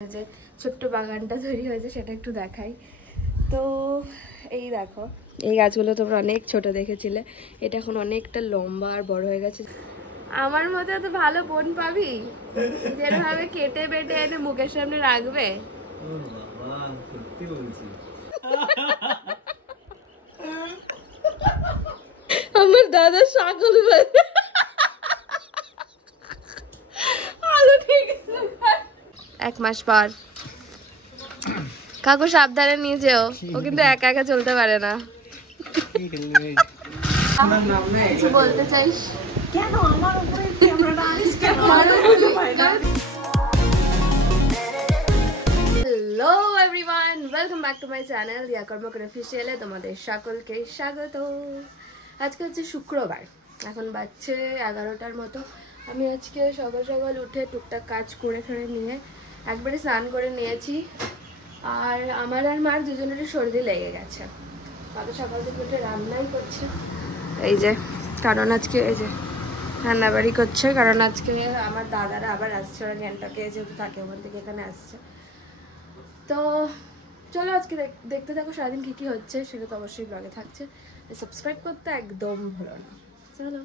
যে ছোট্ট বাগানটা তৈরি হয়েছে সেটা একটু দেখাই। তো এই দেখো, এই গাছগুলো তোমরা অনেক ছোট দেখেছিলে, এটা এখন অনেকটা লম্বা আর বড় হয়ে গেছে। আমার মতো এত ভালো বোন পাবি যেভাবে কেটে বেটে এনে মুখের সামনে রাখবে। আমার দাদা ছাগল এক মাস পর কাকু সাবধানে নিয়ে যেও, ও কিন্তু একা একা চলতে পারে না। কিছু বলতে চাইস? কেন আমার উপরে ক্যামেরাটা আনিস কেন? Hello everyone, welcome back to my channel দিয়া কর্মকর অফিসিয়ালে তোমাদের সকলকে স্বাগত। আজকে হচ্ছে শুক্রবার, এখন বাজছে 11টার মতো। আমি আজকে সকাল সকাল উঠে টুকটাক কাজ করে নিয়ে একবারে স্নান করে নিয়েছি। আর আমার আর মার দুজনেরই সর্দি লেগে গেছে। তাদের সকাল থেকে উঠে রান্নাই করছে, এই যে কারণ আজকে এই যে রান্নাবাড়ি করছে, কারণ আজকে আমার দাদারা আবার আসছে, ওরা গ্যাংটকে যেহেতু থাকে ওখান থেকে এখানে আসছে। তো চলো আজকে দেখতে থাকো সারাদিন কী কী হচ্ছে, সেটা তো অবশ্যই ব্লগে থাকছে। সাবস্ক্রাইব করতে একদম ভুলো না। চলো।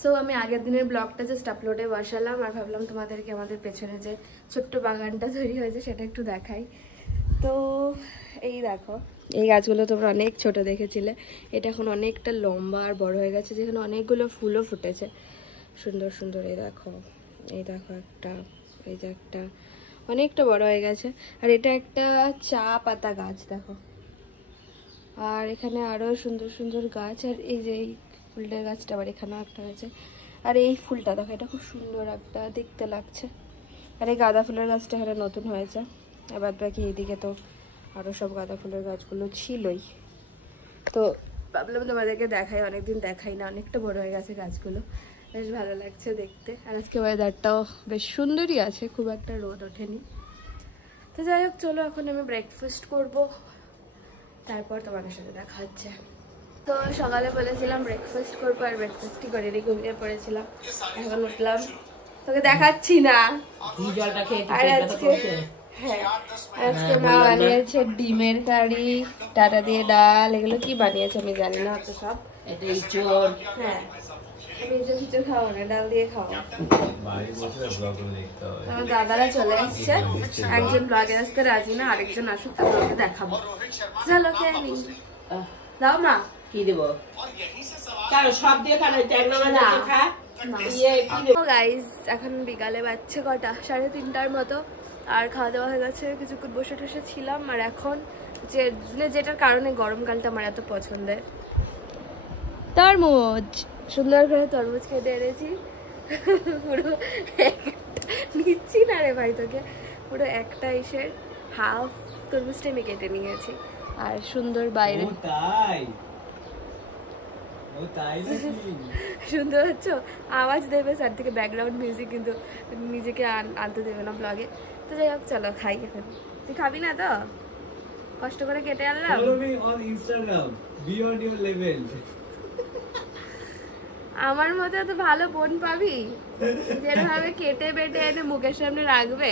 সো আমি আগের দিনের ব্লগটা জাস্ট আপলোডে বসালাম আর ভাবলাম তোমাদেরকে আমাদের পেছনে যে ছোট্ট বাগানটা তৈরি হয়েছে সেটা একটু দেখাই। তো এই দেখো, এই গাছগুলো তোমরা অনেক ছোট দেখেছিলে, এটা এখন অনেকটা লম্বা আর বড় হয়ে গেছে, যেখানে অনেকগুলো ফুলও ফুটেছে সুন্দর সুন্দর। এই দেখো একটা, এই যে একটা অনেকটা বড় হয়ে গেছে। আর এটা একটা চা পাতা গাছ দেখো, আর এখানে আরো সুন্দর সুন্দর গাছ। আর এই যে এই ফুলটার গাছটা আবার এখানেও একটা হয়েছে। আর এই ফুলটা দেখো, এটা খুব সুন্দর একটা দেখতে লাগছে। আর এই গাঁদা ফুলের গাছটা এখানে নতুন হয়েছে। এবার বাকি এইদিকে তো আরো সব গাঁদা ফুলের গাছগুলো ছিলই। তো ভাবলাম তোমাদেরকে দেখাই, অনেকদিন দেখাই না, অনেকটা বড় হয়ে গেছে গাছগুলো, বেশ ভালো লাগছে দেখতে। আর আজকে ওয়েদারটাও বেশ সুন্দরই আছে, খুব একটা রোদ ওঠেনি। তো যাই হোক, চলো এখন আমি ব্রেকফাস্ট করব, তারপর তোমাদের সাথে দেখা হচ্ছে। তো সকালে বলেছিলাম ব্রেকফাস্ট করবো, আর ব্রেকফাস্টই করে ঘুমিয়ে পড়েছিলাম। এখন উঠলাম, তোকে দেখাচ্ছি না। আর আজকে হ্যাঁ, আজকে মা বানিয়েছে ডিমের কারি, ডাটা দিয়ে ডাল, এগুলো কি বানিয়েছে আমি জানি না অত সব। হ্যাঁ, আমি এসব খাবো না, ডাল দিয়ে খাবো। আমার দাদারা চলে আসছে, একজন ব্লগে আসতে রাজি না, আরেকজন আসুক তারপরে দেখাবো। চলো খেয়ে নি। দাও মা। কি দেবো? সব দিয়ে গাইজ এখন বিকালে বাজছে কটা, 3:30টার মতো। আর খাওয়া দাওয়া হয়ে গেছে, কিছুক্ষণ বসে টসে ছিলাম। আর এখন যেটার কারণে গরমকালটা আমার এত পছন্দের, তরমুজ, সুন্দর করে তরমুজ খেতে এনেছি। পুরো নিচ্ছি না রে ভাই তোকে, পুরো একটা ইসের হাফ তরমুজটা আমি কেটে নিয়েছি। আর সুন্দর বাইরে সুন্দর হচ্ছে, আওয়াজ দেবে স্যার থেকে ব্যাকগ্রাউন্ড মিউজিক, কিন্তু নিজেকে আনতে দেবে না ব্লগে। তো যাই হোক চলো খাই এখন। তুই খাবি না তো? কষ্ট করে কেটে আনলাম। আমার মতো এত ভালো বোন পাবি যেভাবে কেটে বেটে এনে মুখের সামনে রাখবে।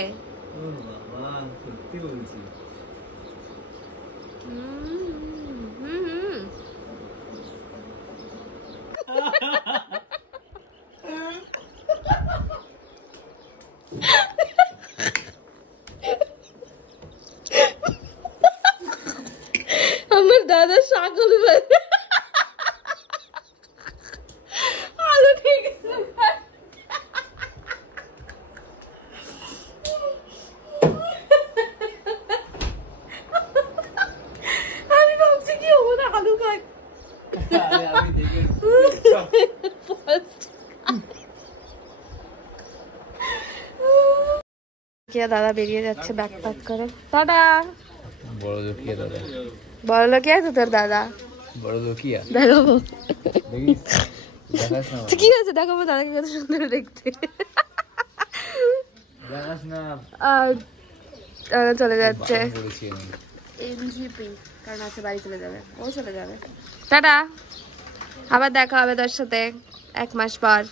আমার দাদা ছাগল আমি ভাবছি কি হবো না, আলু খাই। দাদা বেরিয়ে যাচ্ছে ব্যাগ প্যাক করে। দাদা বড় লোকিয়া, দাদা বড় লোকিয়া তো তোর দাদা বড় লোকিয়া। দেখাবো কি আছে, দেখাবো দাদাকে কত সুন্দর দেখতে। চলে যাচ্ছে এনজিপি, কারণ আছে বাড়ি চলে যাবে, ও চলে যাবে। টাটা, আবার দেখা হবে তোর সাথে 1 মাস পর।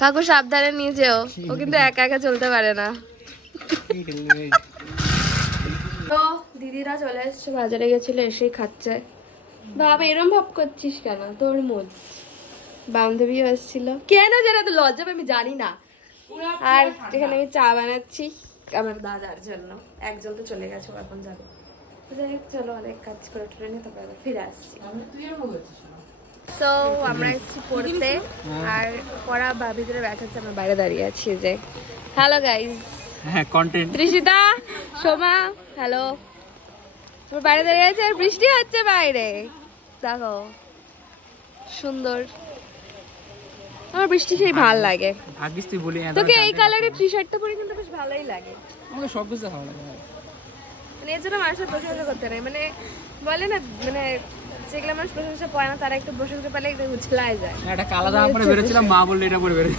কাকু সাবধানে নিয়ে যেও, ও কিন্তু একা একা চলতে পারে না। তো দিদিরা চলে এসছে, বাজারে গেছিল, এসেই খাচ্ছে। বাবা এরম ভাব করছিস কেন? তোর মুড বান্ধবীও এসেছিল কেন, যেটা তো লজ্জা আমি জানি না। আর এখানে আমি চা বানাচ্ছি আমার দাদার জন্য। একজন তো চলে গেছে, এখন যাবে। চলো অনেক কাজ করে ট্রেনে, তারপরে ফিরে আসছি। সো আমরা এসেছি পড়তে, আর পড়া বা ভিতরে ব্যাগ হচ্ছে, আমরা বাইরে দাঁড়িয়ে আছি যে। হ্যালো গাইজ, হ্যাঁ কন্টেন্ট। ত্রিশিতা, সোমা, হ্যালো। আমরা বাইরে দাঁড়িয়ে আছি আর বৃষ্টি হচ্ছে বাইরে, দেখো সুন্দর। আমার বৃষ্টি সেই ভালো লাগে। ভাগ্যিস তুই বলি, তোকে এই কালারের টি শার্টটা পরে কিন্তু বেশ ভালোই লাগে। আমাকে সব কিছু ভালো লাগে, মানে এর জন্য মানুষের প্রশংসা করতে নেই, মানে বলে না, মানে যেগুলো মানুষ প্রশংসা পায় না তারা একটু প্রশংসা পেলে একটু উছলাই যায়। একটা কালা জামা পরে বেরোচ্ছিলাম, মা বললে এটা পরে বেরো।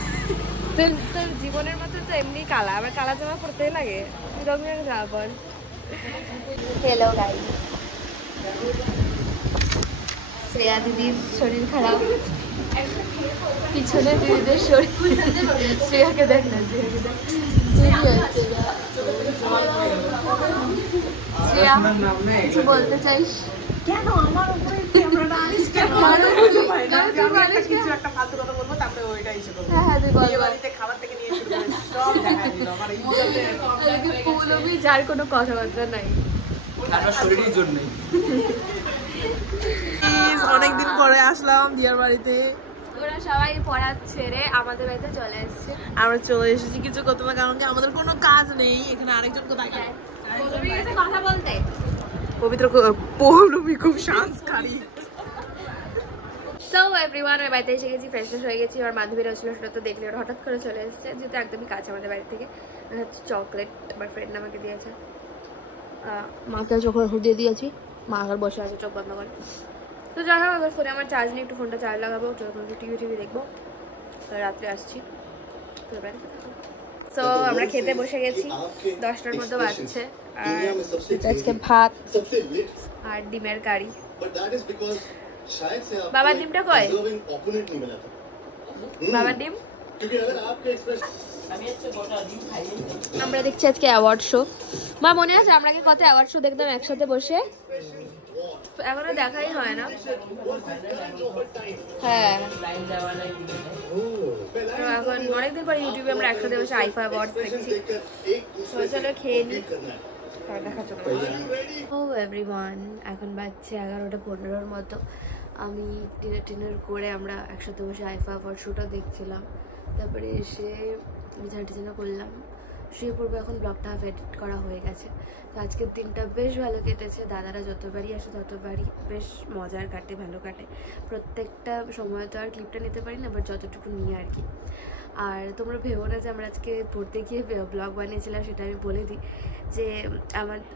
তোর জীবনের মতো তো এমনি কালা, আবার কালা জামা পরতেই লাগে, রঙের জামা পর। হ্যালো গাইস, শ্রেয়া দিদির শরীর খারাপ, পিছনে দিদিদের শরীর। শ্রেয়াকে দেখ না, শ্রেয়াকে দেখ। শ্রেয়া কিছু বলতে চাইস? কেন আমার উপরে ক্যামেরাটা আনিস কেন? কিছু একটা ফালতু কথা বলবো, তারপরে ওইটা এসে বলবো। হ্যাঁ তুই বল। বিয়ে বাড়িতে খাবার থেকে নিয়ে শুরু করে সব দেখা দিল আমার ইজ্জতে। পুলবি যার কোনো কথাবার্তা নাই, তারপর শরীরের জন্য। অনেকদিন পরে আসলাম বিয়ের বাড়িতে। ওরা সবাই পড়া ছেড়ে আমাদের বাড়িতে চলে এসেছে। আমরা চলে এসেছি কিছু করতে না, কারণ কি আমাদের কোনো কাজ নেই এখানে। আরেকজন কোথায় গেল? কথা বলতে পবিত্র পৌলমী খুব সংস্কারী। সো এভরিওয়ান, আমি বাড়িতে এসে গেছি, ফ্রেশ হয়ে গেছি। আমার বান্ধবীরা ছিল, সেটা তো দেখলে, ওরা হঠাৎ করে চলে এসেছে, যেহেতু একদমই কাছে আমাদের বাড়ি থেকে। হচ্ছে চকলেট আমার ফ্রেন্ড আমাকে দিয়েছে, মাকে চকলেট দিয়ে দিয়েছি। মা আবার বসে আছে চোখ বন্ধ করে। তো যাই হোক, আবার ফোনে আমার চার্জ নেই, একটু ফোনটা চার্জ লাগাবো, টিভি দেখবো, রাত্রে আসছি। সো আমরা খেতে বসে গেছি, 10টার মতো বাজছে। আর আজকে ভাত আর ডিমের কারি। বাবার ডিমটা কয়? বাবার ডিম। আমরা দেখছি আজকে অ্যাওয়ার্ড শো। মা মনে আছে আমরা কি কত অ্যাওয়ার্ড শো দেখতাম একসাথে বসে? এখনো দেখাই হয় না। হ্যাঁ, এখন অনেকদিন পর ইউটিউবে আমরা একসাথে বসে আইফা অ্যাওয়ার্ড দেখছি। চলো খেয়ে নিই, দেখা চলো। ও এভরিওয়ান, এখন বাজছে 11:15 মতো। আমি ডিনার করে আমরা একসাথে বসে আইফা অ্যাওয়ার্ড শোটা দেখছিলাম। তারপরে এসে বিছানা করলাম, শুয়ে পড়বো। এখন ব্লগটা হাফ এডিট করা হয়ে গেছে। তো আজকের দিনটা বেশ ভালো কেটেছে। দাদারা যতবারই আসে ততবারই বেশ মজার কাটে, ভালো কাটে। প্রত্যেকটা সময় তো আর ক্লিপটা নিতে পারি না, বাট যতটুকু নিয়ে আর কি। আর তোমরা ভেবো না যে আমরা আজকে পড়তে গিয়ে ব্লগ বানিয়েছিলাম, সেটা আমি বলে দিই যে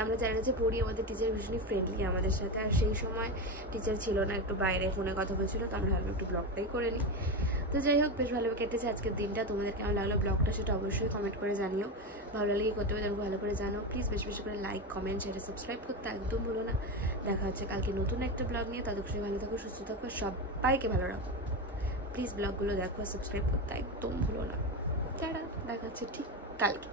আমরা যার কাছে পড়ি আমাদের টিচার ভীষণই ফ্রেন্ডলি আমাদের সাথে। আর সেই সময় টিচার ছিল না, একটু বাইরে ফোনে কথা বলছিল, তো আমরা ভাবলাম একটু ব্লগটাই করে নিই। তো যাই হোক, বেশ ভালো কেটেছে আজকের দিনটা। তোমাদের কেমন লাগলো ব্লগটা সেটা অবশ্যই কমেন্ট করে জানিও। ভালো লাগলে কি করতে হবে যেন ভালো করে জানো। প্লিজ বেশি বেশি করে লাইক, কমেন্ট, শেয়ার, সাবস্ক্রাইব করতে একদম ভুলো না। দেখা হচ্ছে কালকে নতুন একটা ব্লগ নিয়ে। ততক্ষণে ভালো থাকো, সুস্থ থাকো, সবাইকে ভালো রাখো। প্লিজ ব্লগগুলো দেখো, সাবস্ক্রাইব করতে একদম ভুলো না। টাটা, দেখা হচ্ছে ঠিক কালকে।